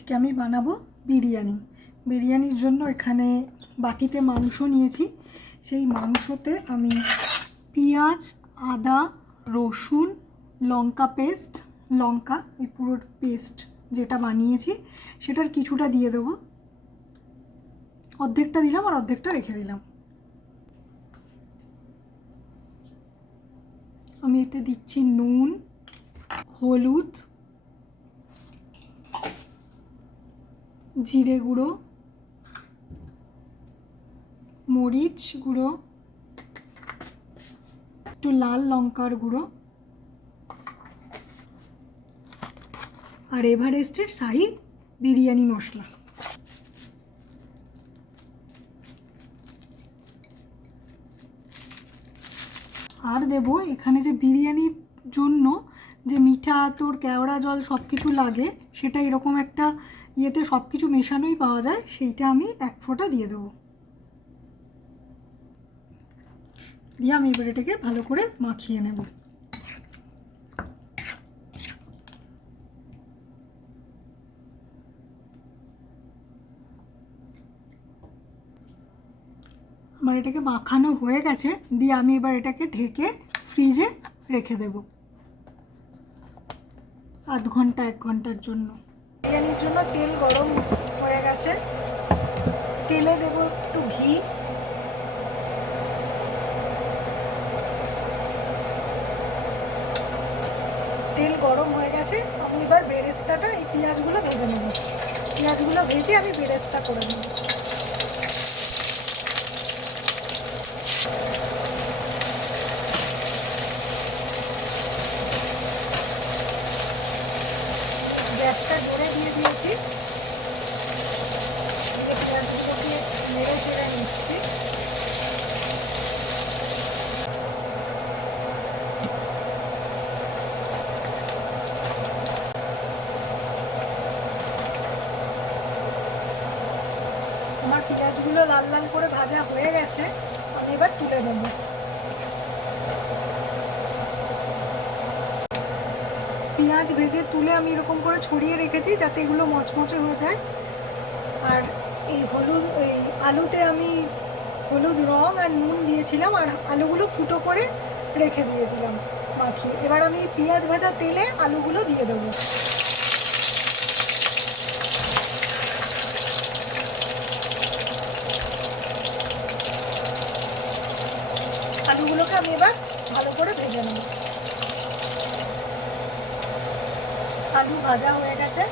আজকে আমি বানাবো বিরিয়ানি। বিরিয়ানির জন্য এখানে বাটিতে মাংস নিয়েছি। সেই মাংসতে আমি পেঁয়াজ, আদা, রসুন, লঙ্কা পেস্ট, লঙ্কা, এই পুরো পেস্ট যেটা বানিয়েছি, সেটার কিছুটা দিয়ে দেবো। অর্ধেকটা দিলাম আর অর্ধেকটা রেখে দিলাম। আমি এতে দিচ্ছি নুন, হলুদ জিরে গুঁড়ো, মরিচ গুঁড়ো, একটু লাল লঙ্কার গুঁড়ো আর এভারেস্টের শাহি বিরিয়ানি মশলা। আর দেব এখানে যে বিরিয়ানির জন্য যে মিঠা তোর কেওড়া জল সব কিছু লাগে, সেটা এরকম একটা ইয়েতে সব কিছু মেশানোই পাওয়া যায়, সেইটা আমি এক ফোঁটা দিয়ে দেবো। দিয়ে আমি এবার এটাকে ভালো করে মাখিয়ে নেব। আমার এটাকে মাখানো হয়ে গেছে, দিয়ে আমি এবার এটাকে ঢেকে ফ্রিজে রেখে দেব। আধ ঘণ্টা, এক ঘণ্টার জন্য। বিরিয়ানির জন্য তেল গরম হয়ে গেছে। তেলে দেব একটু ঘি। তেল গরম হয়ে গেছে। আমি এবার বেরেস্তাটা, এই পেঁয়াজগুলো ভেজে নেব। পেঁয়াজগুলো ভেজে আমি বেরেস্তা করে নেব। গ্যাসটা জোরে দিয়ে দিয়েছি। দিয়ে পেঁয়াজগুলোকে নিচ্ছি। আমার পেঁয়াজগুলো লাল লাল করে ভাজা হয়ে গেছে, আমি এবার তুলে নেব। পেঁয়াজ ভেজে তুলে আমি এরকম করে ছড়িয়ে রেখেছি যাতে এগুলো মচমচে হয়ে যায়। আর এই হলুদ, এই আলুতে আমি হলুদ রং আর নুন দিয়েছিলাম আর আলুগুলো ফুটো করে রেখে দিয়েছিলাম মাখিয়ে এবার আমি পেঁয়াজ ভাজা তেলে আলুগুলো দিয়ে দেবো। আলুগুলোকে আমি এবার ভালো করে ভেজে নেব। আলু ভাজা হয়ে গেছে।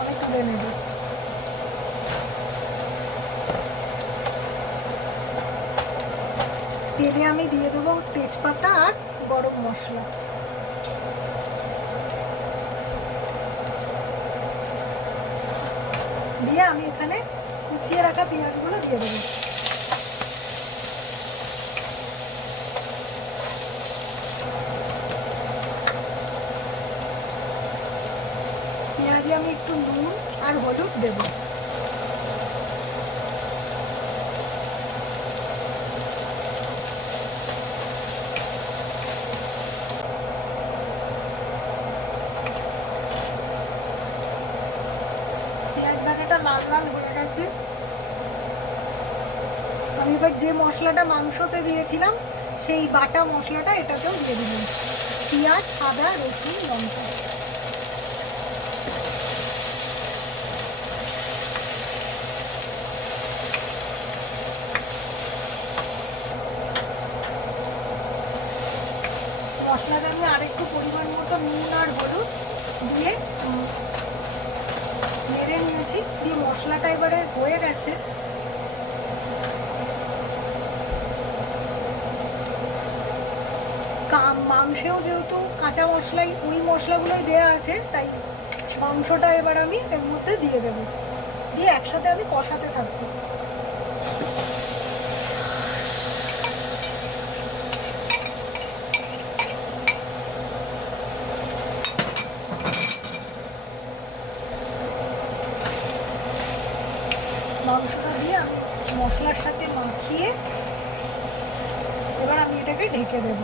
আমি তুলে নেব তেলে আমি দিয়ে দেবো তেজপাতা আর গরম মশলা। দিয়ে আমি এখানে কুচিয়ে রাখা পেঁয়াজগুলো দিয়ে দেবো পেঁয়াজে আমি একটু নুন আর হলুদ দেব। পেঁয়াজ ভাজাটা লাল লাল হয়ে গেছে। আমি এবার যে মশলাটা মাংসতে দিয়েছিলাম, সেই বাটা মশলাটা এটাতেও দিয়ে দিলাম। পেঁয়াজ, আদা, রসুন, লঙ্কা। মশলাটা আমি আরেকটু পরিমাণ মতো নুন আর হলুদ দিয়ে নেড়ে নিয়েছি। দিয়ে মশলাটা এবারে হয়ে গেছে। মাংসেও যেহেতু কাঁচা মশলাই, ওই মশলাগুলোই দেওয়া আছে, তাই মাংসটা এবার আমি এর মধ্যে দিয়ে দেবো। দিয়ে একসাথে আমি কষাতে থাকব। ঢেকে দেব।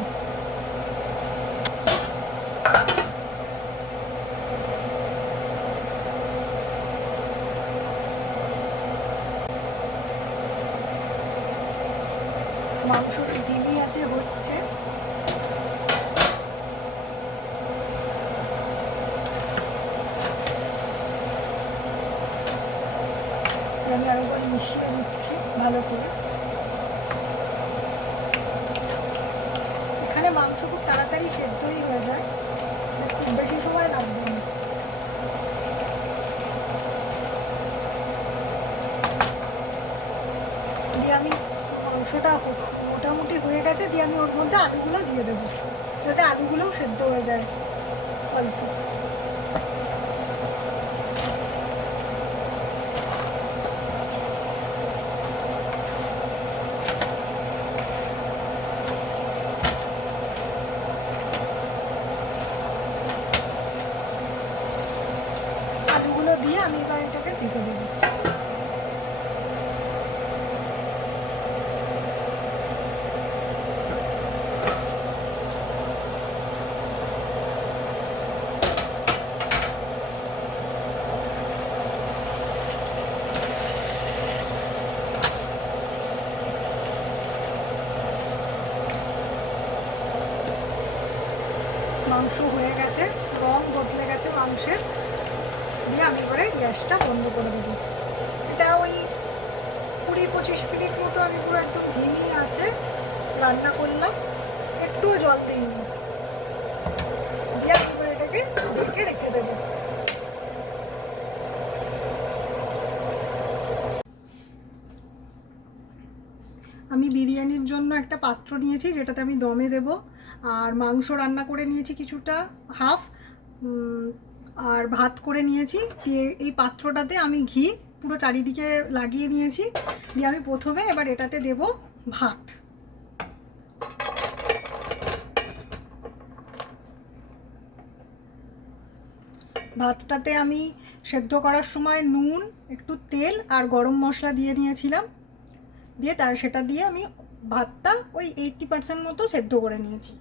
মাংস দিদি আছে হচ্ছে। আমি আরেকবার মিশিয়ে নিচ্ছি ভালো করে। মাংস খুব তাড়াতাড়ি সেদ্ধই হয়ে যায়। খুব বেশি সময় লাগবে না। দিয়ে আমি মাংসটা মোটামুটি হয়ে গেছে, দিয়ে আমি ওর মধ্যে আলুগুলো দিয়ে দেবো। যাতে আলুগুলোও সেদ্ধ হয়ে যায় অল্প আলুগুলো দিয়ে আমি এবার এটাকে ঢেকে দেবো মাংস হয়ে গেছে, রং বদলে গেছে মাংসের দিয়ে আমি এবারে গ্যাসটা বন্ধ করে দেবো। এটা ওই কুড়ি পঁচিশ মিনিট মতো আমি পুরো একদম ধিমি আছে, রান্না করলাম, একটুও জল দিইনি। দিয়ে আমি এটাকে রেখে দেবো। আমি বিরিয়ানির জন্য একটা পাত্র নিয়েছি, যেটাতে আমি দমে দেব। আর মাংস রান্না করে নিয়েছি কিছুটা, হাফ। আর ভাত করে নিয়েছি। দিয়ে এই পাত্রটাতে আমি ঘি পুরো চারিদিকে লাগিয়ে নিয়েছি। দিয়ে আমি প্রথমে এবার এটাতে দেব ভাত। ভাতটাতে আমি সেদ্ধ করার সময় নুন, একটু তেল আর গরম মশলা দিয়ে নিয়েছিলাম। দিয়ে তার সেটা দিয়ে আমি ভাতটা ওই এইটটি পার্সেন্ট মতো সেদ্ধ করে নিয়েছি।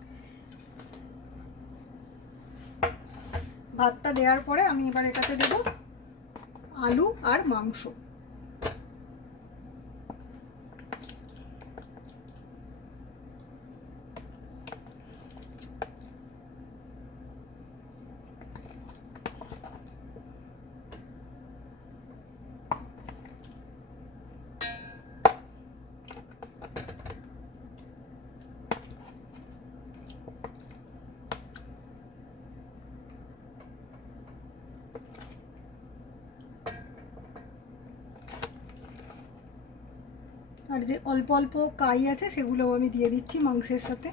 ভাতটা দেওয়ার পরে আমি এবার এটাতে দেব আলু আর মাংস। আর যে অল্প অল্প কাই আছে, সেগুলোও আমি দিয়ে দিচ্ছি মাংসের সাথে।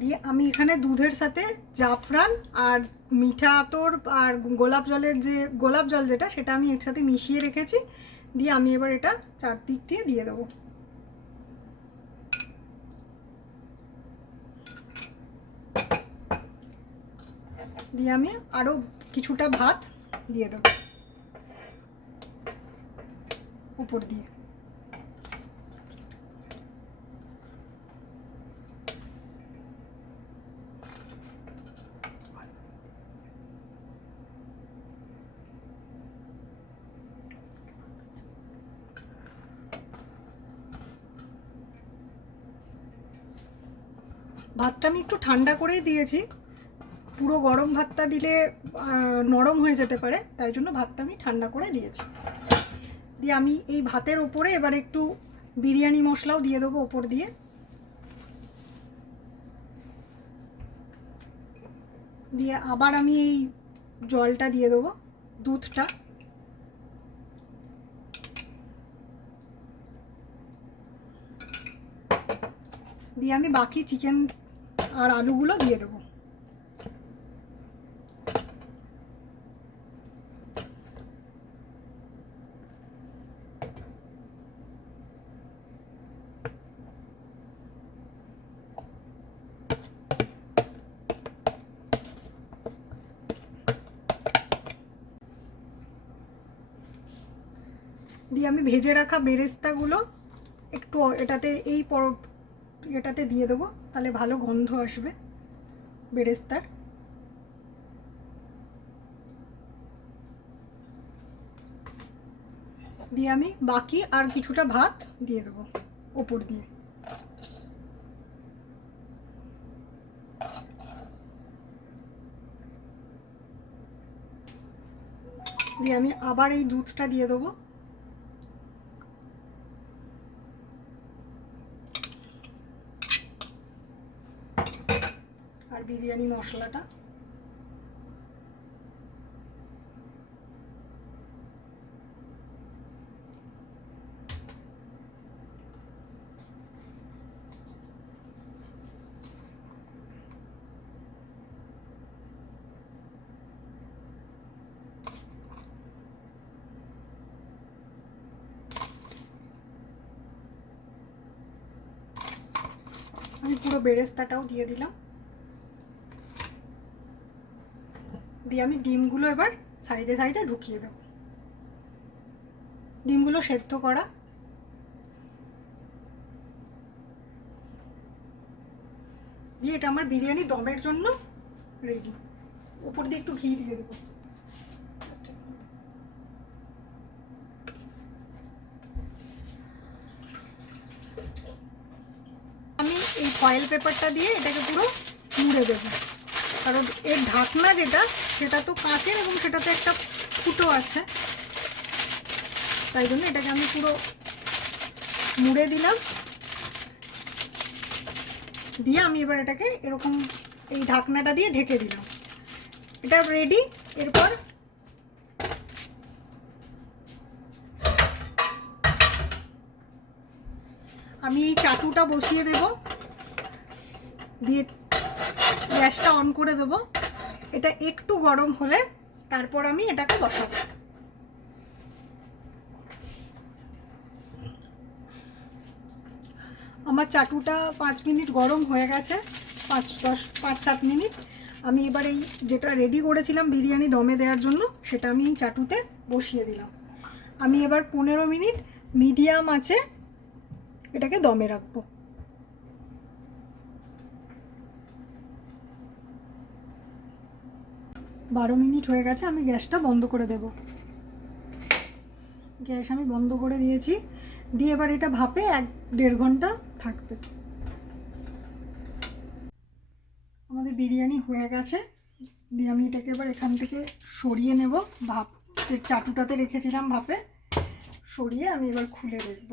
দিয়ে আমি এখানে দুধের সাথে জাফরান আর মিঠা আতর আর গোলাপ জলের যে, গোলাপ জল যেটা, সেটা আমি একসাথে মিশিয়ে রেখেছি। দিয়ে আমি এবার এটা চারদিক দিয়ে দিয়ে দেবো। দিয়ে আমি আরও কিছুটা ভাত দিয়ে দেবো। উপর দিয়ে। ভাতটা আমি একটু ঠান্ডা করেই দিয়েছি। পুরো গরম ভাতটা দিলে নরম হয়ে যেতে পারে, তাই জন্য ভাতটা আমি ঠান্ডা করে দিয়েছি। দিয়ে আমি এই ভাতের ওপরে এবার একটু বিরিয়ানি মশলাও দিয়ে দেবো ওপর দিয়ে। দিয়ে আবার আমি এই জলটা দিয়ে দেবো, দুধটা। দিয়ে আমি বাকি চিকেন আর আলুগুলো দিয়ে দেবো। দিয়ে আমি ভেজে রাখা বেরেস্তাগুলো একটু এটাতে এই পর এটাতে দিয়ে দেবো, তাহলে ভালো গন্ধ আসবে বেরেস্তার। দিয়ে আমি বাকি আর কিছুটা ভাত দিয়ে দেবো ওপর দিয়ে। দিয়ে আমি আবার এই দুধটা দিয়ে দেবো আর বিরিয়ানি মশলাটা। আমি পুরো বেরেস্তাটাও দিয়ে দিলাম। দিয়ে আমি ডিমগুলো এবার সাইডে সাইডে ঢুকিয়ে দেব। ডিমগুলো সেদ্ধ করা। দিয়ে এটা আমার বিরিয়ানি দমের জন্য রেডি উপর দিয়ে একটু ঘি দিয়ে দেবো। আমি এই ফয়েল পেপারটা দিয়ে এটাকে পুরো মুড়ে দেবো। কারণ এর ঢাকনা যেটা, সেটা তো কাঁচের এবং সেটাতে একটা ফুটো আছে। তাই জন্য এটাকে আমি পুরো মুড়ে দিলাম। দিয়ে আমি এবার এটাকে এরকম এই ঢাকনাটা দিয়ে ঢেকে দিলাম। এটা রেডি এরপর আমি এই চাটুটা বসিয়ে দেব। দিয়ে গ্যাসটা অন করে দেব। এটা একটু গরম হলে তারপর আমি এটাকে বসাবো। আমার চাটুটা পাঁচ মিনিট গরম হয়ে গেছে, পাঁচ দশ, পাঁচ সাত মিনিট। আমি এবার এই যেটা রেডি করেছিলাম বিরিয়ানি দমে দেওয়ার জন্য, সেটা আমি এই চাটুতে বসিয়ে দিলাম। আমি এবার পনেরো মিনিট মিডিয়াম আছে, এটাকে দমে রাখব। বারো মিনিট হয়ে গেছে, আমি গ্যাসটা বন্ধ করে দেব। গ্যাস আমি বন্ধ করে দিয়েছি। দিয়ে এবার এটা ভাপে এক দেড় ঘণ্টা থাকবে। আমাদের বিরিয়ানি হয়ে গেছে। দিয়ে আমি এটাকে এবার এখান থেকে সরিয়ে নেব। ভাপ চাটুটাতে রেখেছিলাম ভাপে। সরিয়ে আমি এবার খুলে দেখব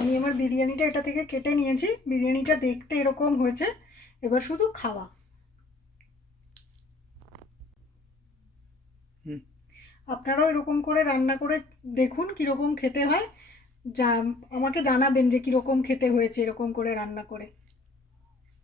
আমি আমার বিরিয়ানিটা এটা থেকে কেটে নিয়েছি। বিরিয়ানিটা দেখতে এরকম হয়েছে। এবার শুধু খাওয়া। আপনারাও এরকম করে রান্না করে দেখুন কীরকম খেতে হয়। যা আমাকে জানাবেন যে কীরকম খেতে হয়েছে এরকম করে রান্না করে।